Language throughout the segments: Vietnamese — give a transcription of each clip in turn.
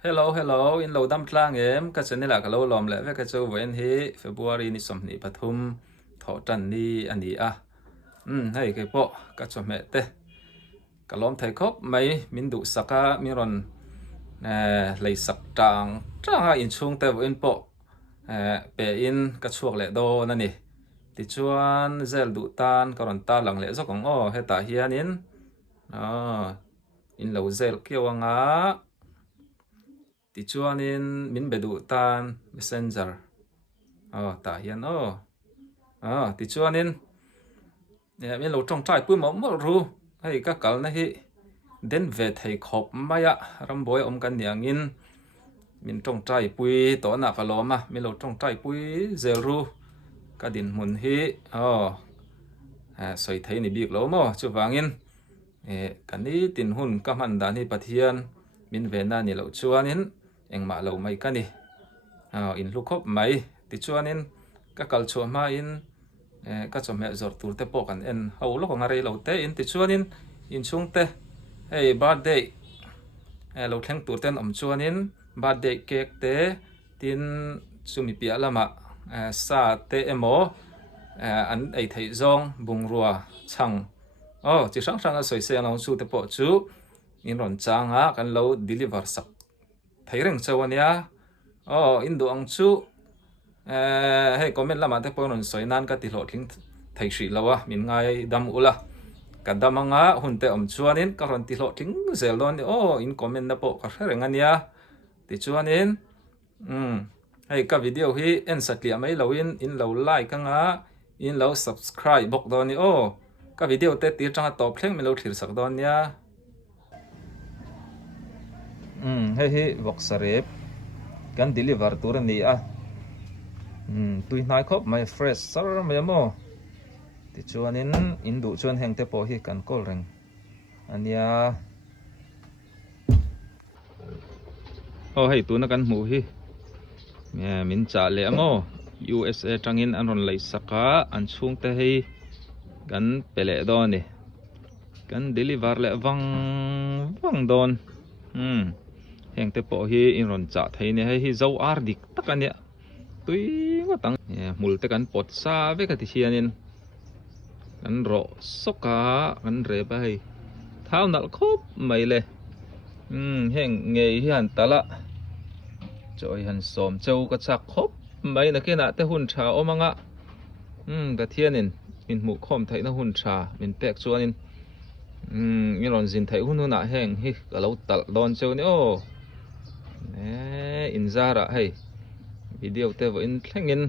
Hello, hello, in lo dam tlang em, ka chen la ka lo lom le ve ka chu wen hi February ni som ni pathum tho tan ni ani a. Hei ke po ka chu me te. Ka lom thai khop mai min du saka mi ron lei sak tang ha in chung te wen po. Pe in ka chuak le do na ni. Ti chuan zel du tan ka ron ta lang le zo kong o heta hianin. In lo zel kiawanga ti chuanin min bedu tan messenger ta hian ti chuanin min lo tong trai pu mo ru hei ka kal na hi den ve thei khop maya ramboi om kan niangin min tong trai pui to na ka loma min lo tong trai pui zel ru ka din mun hi soi thei ni bik lo mo chu wangin kan ni tin hun ka man dan hi pathian min ve na ni lo chuanin engma lo mai ka ni in lu khop mai ti chuanin ka kal chu ma in ka chome zor tur te po kan en ho lo ko ngare lo te in ti chuanin in chung te hey birthday lo thleng tur ten om chuanin birthday cake te tin sumi pia lama sa te emo an ei thei zong bung ruwa chang chi sang sang a soi se ang chu te po chu in ron changa kan lo deliver sak thei reng chawania in do ang chu hei comment lama te po ron soi nan ka ti lo thing thei hri lawa min ngai dam ula ka damanga hunte om chuanin ka ron ti lo thing zel don ni in comment na po ka reng ania ti chuanin hei ka video hi en satlia mai lo in lo like ka nga in lo subscribe bok don ni ka video te ti tanga top thleng mi lo thlir sak don nia hei hi vok sarep kan deliver tur ni a tui nai khop mai fresh sar mai mo ti chuanin in du chuan heng te po hi kan kol reng ania hei tu na kan hmu hi min cha le amo USA tangin an ron lei saka an chung te hei kan pele do ni kan deliver le wang don heng te po hi in ron cha thei ni hei hi zo ar dik takania tui watang mul te kan pot sa ve ka ti hianin kan ro soka kan re ba hei thau nal khop mai le heng ngei hian tala choi han som chau ka chak khop mai na ke na te hun tha omanga ka thianin in mu khom thai na hun tha min pek chuanin in ron zin thai hun na heng hi ka lo tal don cheu ni in zara hei video te vo in thlengin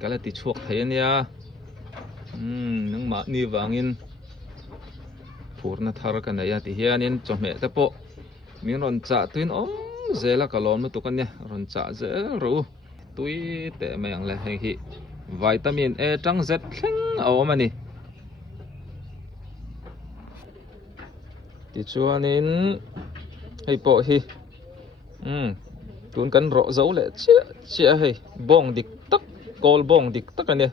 kala ti chuak thei ania nang ma ni wangin phurna thar ka na ya ti hianin chome te po min ron cha tuin zela kalon mu tukan ne ron cha ze ru tui te mayang le heng hi vitamin A tang z thleng awmani ti chuanin hei po hi tun kan ro zo le chia hei bong dik tak kol bong dik tak ania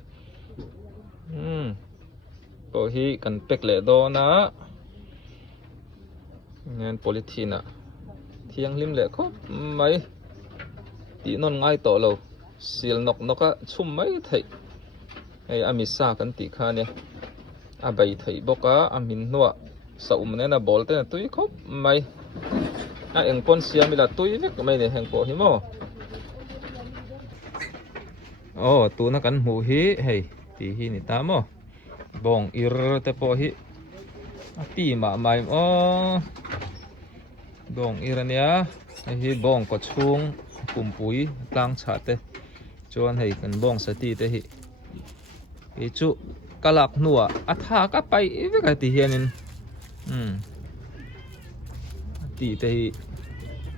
po hi kan pek le do na ngen polythene thiang lim le khop mai ti non ngai to lo sil nok noka chum mai thei hei ami sa kan ti kha ne a bai thei boka amin nuwa sa ne na bol te tui khop mai a eng pon siam ila tui vek mai ne heng po hi mo tu na kan hmu hi hei ti hi ni ta mo bong ir te po hi pi ma mai bong ir ania hi bong ko chung pumpui tlang cha te chuan hei kan bong sa ti te hi chu kalak nuwa atha ka pai ve ka ti hianin ti te hi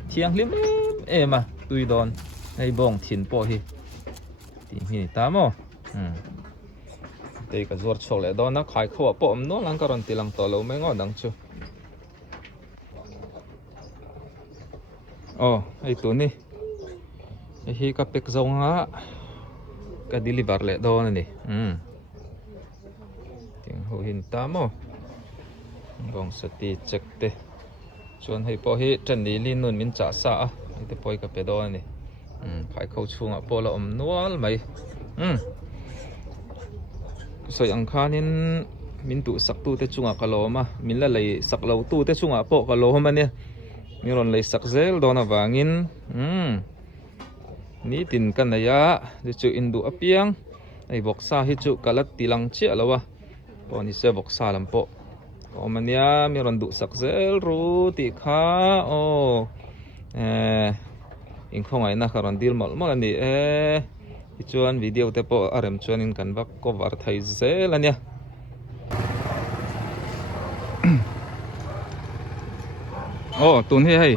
thiang lim ema tui don hei bong thin po hi ti hi ta mo te ka zor chok le don na khai khawa po no lang ka ron tilang to lo mai ngo dang chu hei tu ni hi ka pek zonga ka deliver le don ni ting ho hin ta mo gong sa ti check te ชวนให้พอให้จันนี้ลินนุ่นมินจ่าซาแต่พอยกับเปดอนนี่ขายเข้าช่วงพอละนัวไหมสวยอังคารนี้มินตุสักตู้เตจุงกะโลมามินละเลยสักเหลาตู้เตจุงปอกะโลมันเนี่ยมีรอนเลยสักเซลโดนวางินนี่ตินกันนะยะจะจุอินดูอเปียงไอ้บอกซาฮิจุกัลติลังเชี่ยแล้ววะพอนี่เสียบอกซาลำปอก็มันเนี่ยมีรอนดูสักเซลรู้ติข้าโออิงคงไงนะคารันดิลมอลมอลนี่ชวนวิดีโอเตปอารมชวนอินกันวักก็วาร์ไทยเซลเนี่ยโอ้ตุนให้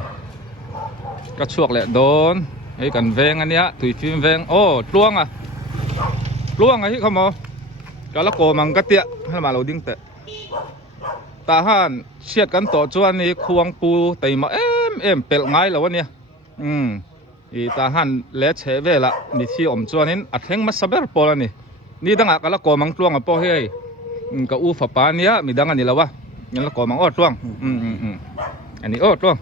กระชวกแหละโดนไอ้กันแวงอันเนี้ยถุยฟิล์มแวงโอ้ปลวงอ่ะปลวงไอ้ที่เขาบอกกะละโกมังกะเตียให้มาเราดิ้งเตะตาห่านเชียดกันต่อจวนนี่ควงปูไตมาเอ็มเปลง่ายแล้ววะเนี่ยอีตาห่านเละเฉเวละมีที่อมจวนนี้อัดแห้งมาสับเบอร์ปอละนี่ดังอ่ะกะละโกมังปลวงอ่ะปอเฮ้ยกะอูฝาปาเนี้ยมีดังอันนี้แล้ววะงั้นละโกมังอ้อปลวงอันนี้อ้อปลวง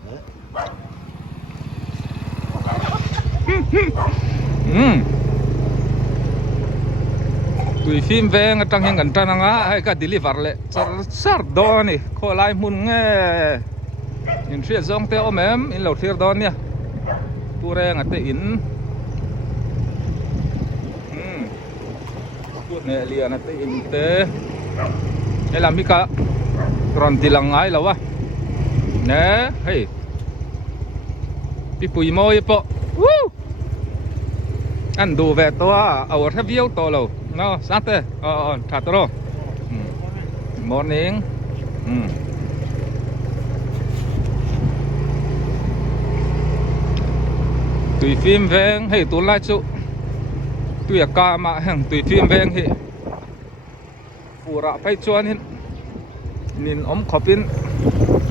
ตุยฟิล์มแวงตั้งยังกันตั้งงะให้ก็ดิลิเวอร์เลยซาร์ดอนนี่ขอไล่มุนเงี้ยยินเสียซองเตอแม่อินเหล่าเทียร์ดอนเนี่ยตัวแรงอ่ะเตอินตัวเนี่ยเลียนอ่ะเตอินเตไอ้ลำพิกะตรอนติลังไงแล้ววะเนี่ยเฮ้ยพี่ปุ๋ยโมยปะอันดูเวทตัวเอาทะเบียวตัวเราเนาะสัตย์ถัดตัวmorning ตุยฟิล์มแวงให้ตัวไล่จุตุยกามาแห่งตุยฟิล์มแวงให้ฟูระไปจวนนินอมขบิน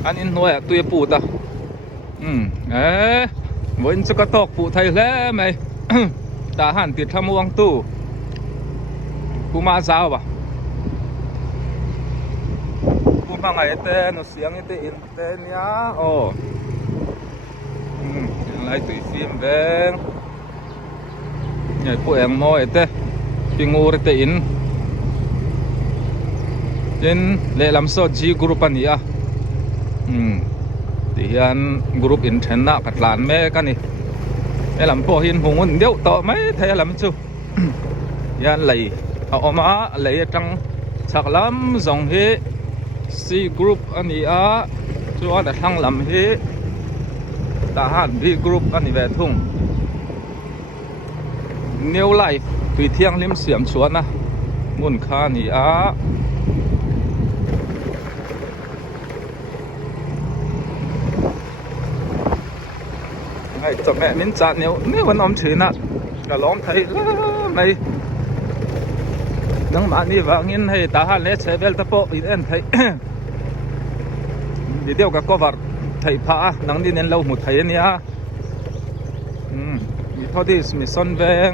อันอินหน่วยตุยปูตาวันจะกระตอกปูไทยแล้วไหมตาหันติดทำวงตู้กูมาสาวปะกูมาไงเต้นเสียงเต้นเต้นเนี่ยโอ้ไล่ตุยฟิล์มแวงใหญ่ผู้เอ็งโม่เต้ปิงูเต้นยินเล่ลำโซ่จีกรุ๊ปนี่อ่ะที่ยันกรุ๊ปอินเทอร์เน็ตกัดหลานแม่กันนี่ไอ้ลำพอหินหงเดียวต่อไหมไทยลำจูยันไหลเอามาไหลจังสักลำส่งให้ซีกรุ๊ปอันนี้อ่ะชัวร์แต่ทั้งลำให้ทหารบีกรุ๊ปอันนี้แวดทุ่งNew Life ปีเที่ยงริมเสียมชวนนะมุนค่านี่อ่ะไอ้จับแม่มินจัดเนี่ยนี่วันอมถือนะก็ล้อมไทยไม่นังมานี่ว่างินให้ทหารเล็กใช้เวลตะโปอีเอ็นไทยวิดีโอกับกบฏไทยพานังดินเน้นเราหมดไทยเนี่ยมีเท่าที่มีซอนแวง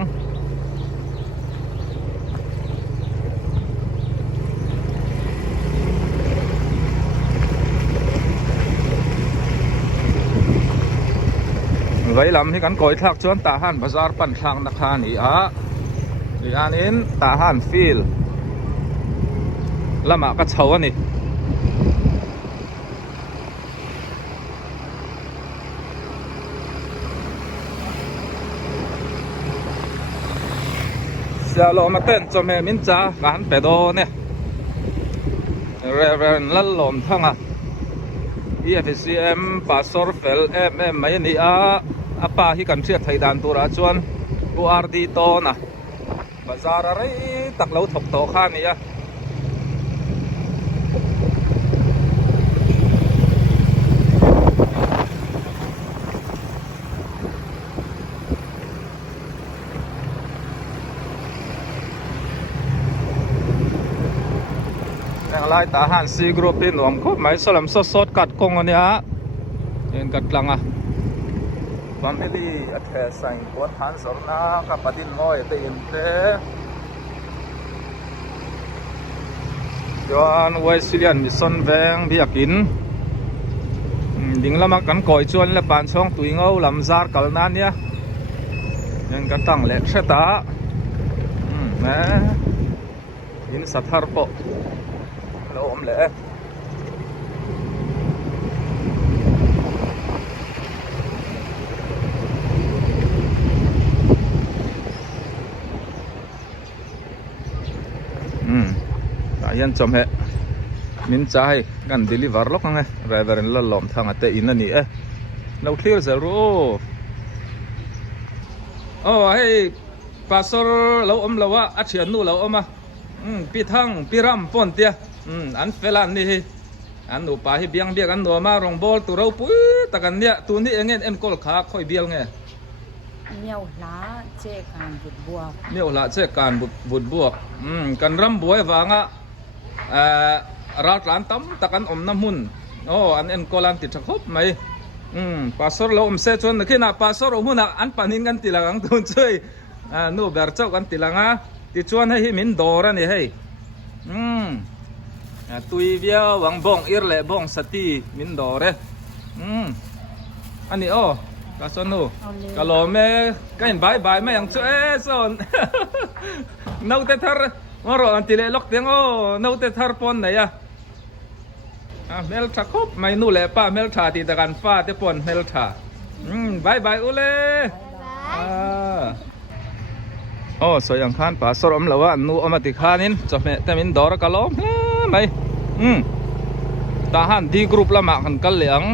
ไว้ลำให้กันก่อยทักชวนตาหันบาซาร์ปั่นทางนักขานี่อ่ะอีอันนี้ตาหันฟิลละหมากระเช้านี่เสียลมาเต้นจอมแม่มินจ้าการเปโดเนี่ยเรนลั่นลมทั้งอ่ะ EFCM ปาสอร์เฟลไม่นี่อ่ะอาป้าที่กันเชียร์ไทยดันตัวราชวนกูอาร์ดีโตนะบาซาร์อะไรตักเล้าถกโตข้านี่อ่ะลายตาหันซีกรุ๊ปเป็นหลวงก็ไม่สลัมสดกัดกงอันนี้ฮะเห็นกัดลังอ่ะฟามิลี่อัฐแสงกวนหันสรนากับปดินน้อยเต็มเตะย้อนไว้สิเลียนมิสันแวงเบียกิน ding lama kan koi chuan le pan chong tui ngau lam zar kal na nia yan ka tang le theta nè in sathar po lo om le yan chom he min chai gan deliver lok nge driver in la lom thang ate in ani e no clear zero oh hey pastor lo om lawa achian nu lo oma pi thang pi ram pon tia an felan ni hi an nu pa hi biang biak an no ma rong bol tu ro pui takan nia tu ni engen en kol kha khoi bial nge miêu lá che can bụt buộc miêu lá che can bụt buộc kan ram buai wanga rat lan tam takan om na mun an en kolan ti thakop mai pastor lo om se chon khina pastor om huna an panin kan tilang tun chei nu ber chau kan tilanga ti chuan hi min dor ani hei tui via wang bong ir le bong sati min dore ani ka son nu ka lo me kain bye me yang chu son nau te thar maro an tile lok teng nau te thar pon na ya mel tha khop mai nu le pa mel tha ti ta kan fa te pon mel tha bye ule so yang khan pa sor om lawa nu amati khanin chome tamin dor ka lo mai ta han di group lama kan kal leang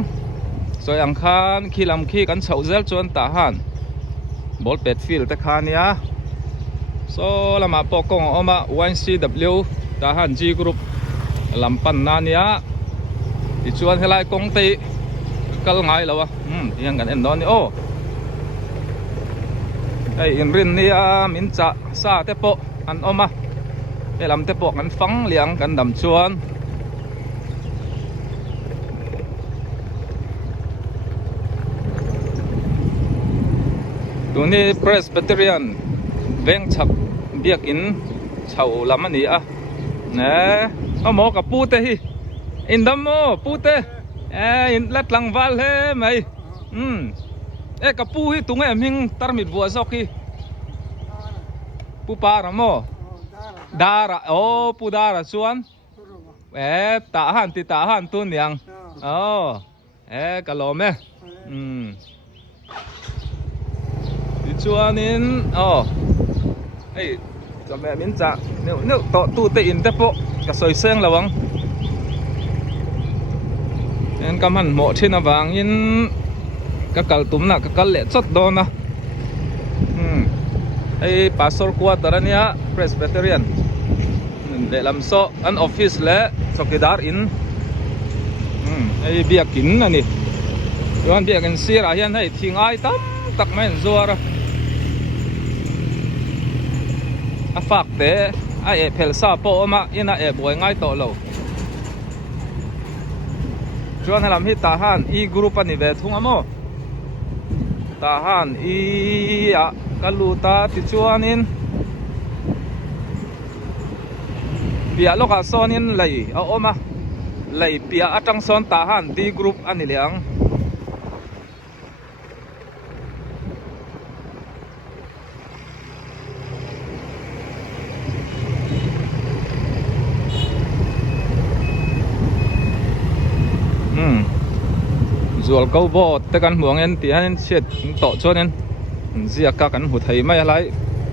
so yang khan khilam khi kan chau zel chon ta han ball pet field te khania so lama pokong oma 1CW ta han G group lampan nania ti chuan helai kong te kal ngai lawa yang kan en don ni ai in rin ni min cha sa te po an oma e lam te po kan phang liang kan dam chuan tu ni Presbyterian veng chak biak in chau lam ani nè mo ka pu te hi in dam mo pu te in lat lang wal he mai ka pu hi tunga ming tarmit bua zok hi pu para mo dara pu dara chuan ta han ti ta han tu niang ka lo me ti chuan in hey cho mẹ miếng dạ nếu tọ tu tệ in tép bộ cả soi sen là vắng nên cầm hẳn mộ trên là vàng in các cal túm là các cal lệ chót đó na hey pastor qua tara nia Presbyterian để làm so an office lệ cho cái dar in hey biak in nè rồi biak in xia ra hiện hey thiên ai tắm tắc men zora phạc te ai phel sa po ma ina boy ngai to lo chuan halam hi ta han I group ani ve thung amo ta han I kaluta ti chuanin pia loka sonin lei oma lei pia atang son ta han di group ani liang zual câu bo te kan muang en ti han set to chon en zia ka kan hu thei mai lai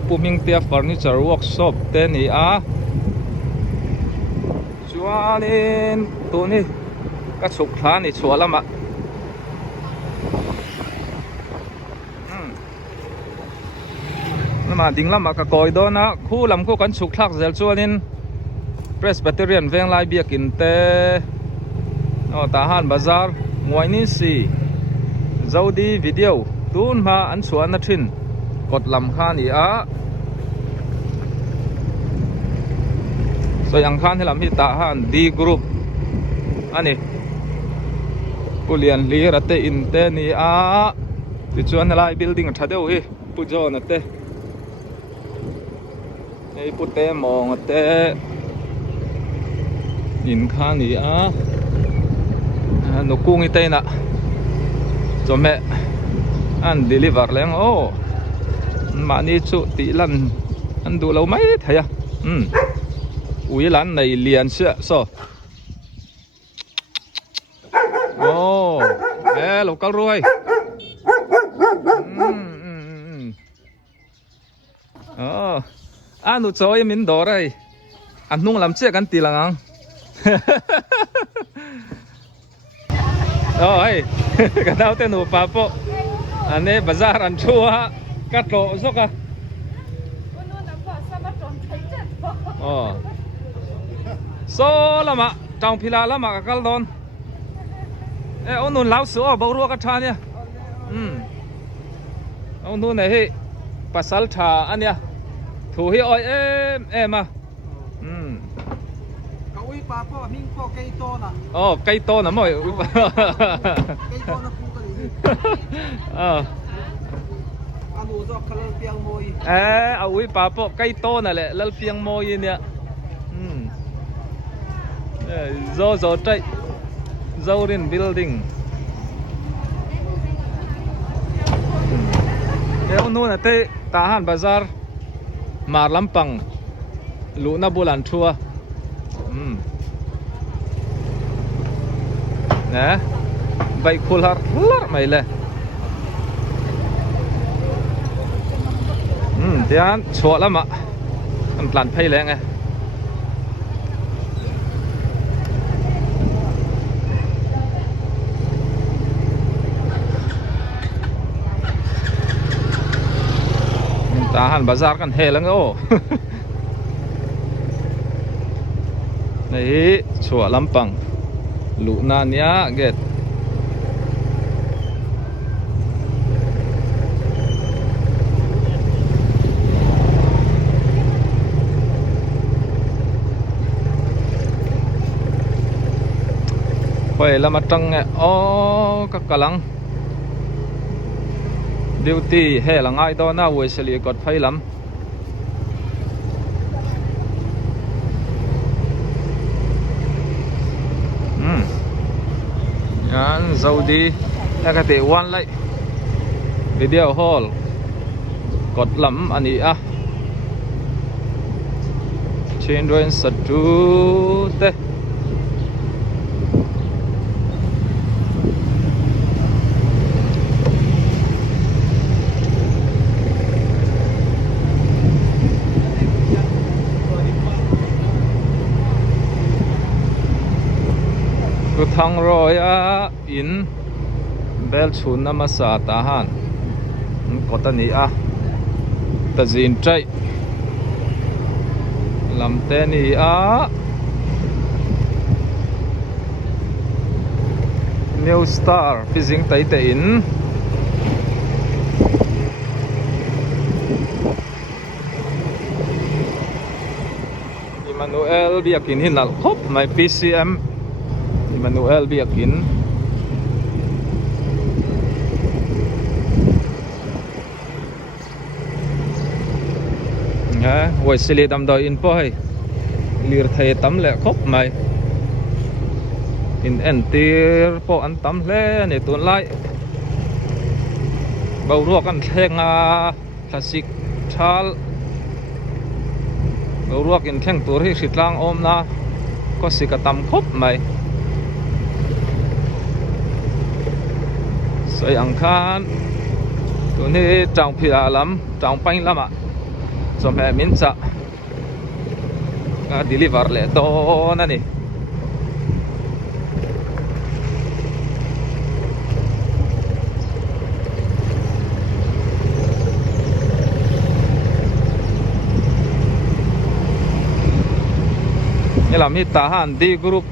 puming tia furniture workshop te ni chuanin tu ni ka chuk thla ni chualama lama ding lama ka koi do na khu lam ko kan chuk thlak zel chuanin Presbyterian veng lai biakin te ta han bazar ngoài ní si dâu đi video tun ma an chuan na thin kot lam khan ni so yang khan helam hi ta han di group ani pulian li rate in te ni ti chuan lai building thadeu hi pu jo na te ei pu te mong te in khan ni no kung itay na cho mẹ ăn deliver lên ô mà ni chu tí lần ăn đủ lâu mấy thấy à ui lần này liền sữa so ô ê lộc cao rồi ăn đủ cho em mình đổ đây ăn nung làm chiếc ăn tí là ngang ôi cái nào tên hộp papo anh ấy bazar ăn chua cắt lỗ giúp à so lama trong pila lama kal don ông nun lau sữa bao ruộng cái trà nha ông nun này hi pasal trà anh ya thu hi oi em à pa po aming po kay to na. Oh, kay to na mo. Kay to na po kali. Ano zo kalal piang mo yi. Awi pa po kay to na le lal piang mo yi nya. Zo trai. Zo rin building. Ông nu na te tahan bazar Mar Lampang lu na bulan chua. Nè vậy khul har mày lẹ tian chua lắm ạ ăn plan phay lẹ nghe tahan bazar kan he lang ô này chua Lampang Luna nya get Hoy la matang o kakalang duty he lang ai do na we seli got phai lam yan dâu đi ta có thể one lại video hall cột lắm anh ấy trên đuôi sật chú tê thang rồi in bel chun na masa tahan có ta ni ta zin trai làm te ni New Star fishing tay te in Emmanuel biakin hinal hop my PCM Emmanuel biakin Woi sili dam doi in po hay lir thầy tắm lẹ khóc mày in entir po an tắm lẹ này tuần lại bầu ruột ăn khen classic chal bầu ruột in khen tur hi xịt lang ôm na có xì cả tắm khóc mày soi ăn khan tuần hi trồng phi lắm trồng bánh lắm ạ so mẹ minsa deliver le to na ni ni làm hi tahan di group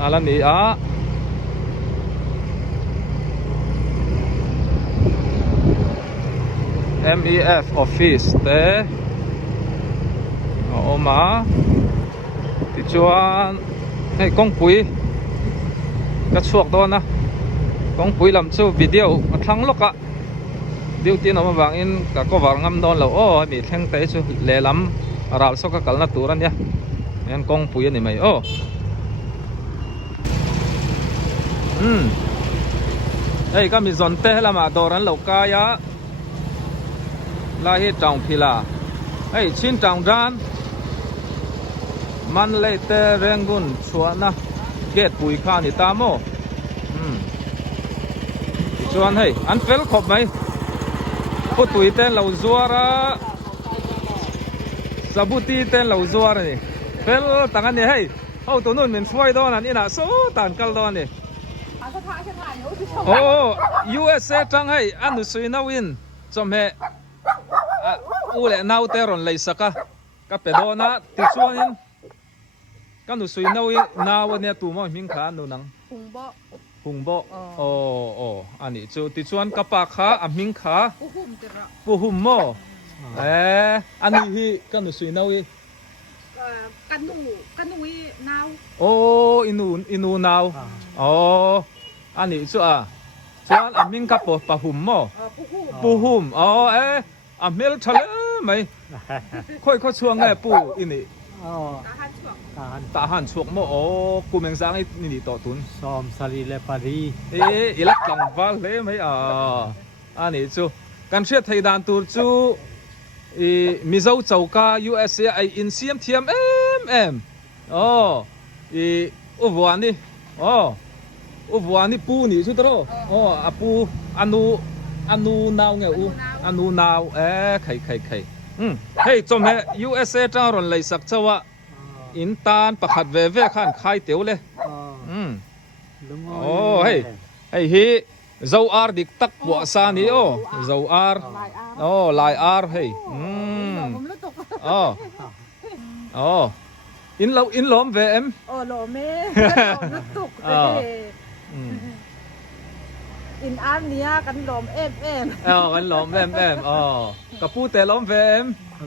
alam ni MEF office te mà thì chuan hey công pui cái chuột đó na công pui làm cho video thắng lốc ạ điều tiên nó vàng in cả có vàng ngâm đòn là ô bị thằng té cho lẹ lắm rào sau cái cẩn là tủ ra nhá nên công pui này mày ô hey kami zonte lama doran lokaya lahi tang phila hey chin tang dan man leite rengun chuana get pui kha ni tamo chuan hey an fel khop mai put tui ten lo zuara sabuti ten lo zuara ni fel tangan ni hey oh tu nun min suai don an ina so tan kal don ni oh USA tang hey anu sui na win chom he u le nau te ron lei saka ka pedona ti chuanin kan nu sui nau naw ne tu mo ming kha nu nang hung bo ani chu ti chuan ka pa kha a ming kha pu hum mo ani hi kan nu sui nauกันหนูนาว inu nawอันนี้ชัวชวนอามิงกับปะหุ่มมั้งปูหุ่มอามิลทะเลไหมค่อยช่วงไงปูอินี่ตาหันช่วงมั้งกูเมืองสังไอ้นี่ต่อตุน ซ้อมสลีเลปารี อีลักหลังฟ้าเลยไหมอันนี้ชัวกันเชื่อไทยดานตูจูมิเจ้าเจ้ากา USA ไออินเซียมเทียมอุบวานี่อุบวานี่ปูนี่ชุดโรปูอนูนาวไงอนูนาวไข่เฮ้ยจอมเฮ USA จ้ารอนเลยสักเจ้าอินตานประคัดเว่ขันไข่เตียวเลยเฮ้ยฮีเจ้าอาร์ดิกตักบัวซานี่เจ้าอาร์ลายอาร์เฮ้ยอินล้อมเวมล้อมลุกตุกอินอันเนี้ยกันล้อมเอ็มกันล้อมเอ็มกับปูแต่ล้อมเวม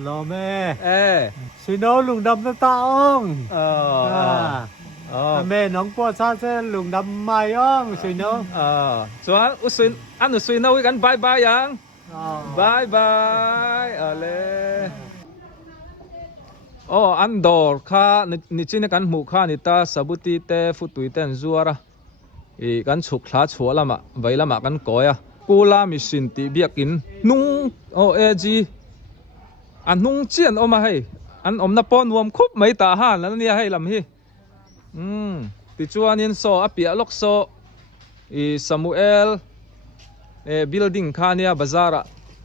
ล้อมสิโนลุงดำตาอ่องแม่น้องปัวซาเซลุงดำไม่อ่องสิโนส่วนอันสิโนกันบายยังบายเลยอันดอร์ข้านิจินกันหมู่ข้านิตาสบุติเตฟุตุยเตนซัวระกันฉุกลาชัวละมะไว้ละมะกันก่อยกูลามิสินติเบียกินนุ่งจีอันนุ่งเจียนมาให้อันนับปอนวมคุบไม่ตาห่านแล้วเนี่ยให้ลำฮีติจวนนินโซอเปียล็อกโซซามูเอลบิลดิ้งข้าเนี่ยบาซาระ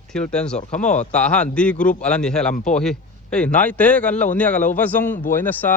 ทิลเทนซอร์ขโมตาห่านดีกรุ๊ปอะไรนี่ให้ลำโพฮีเฮ้ยนายเตะกันเราเนี่ยกันเราว่าซงบวยนะซะ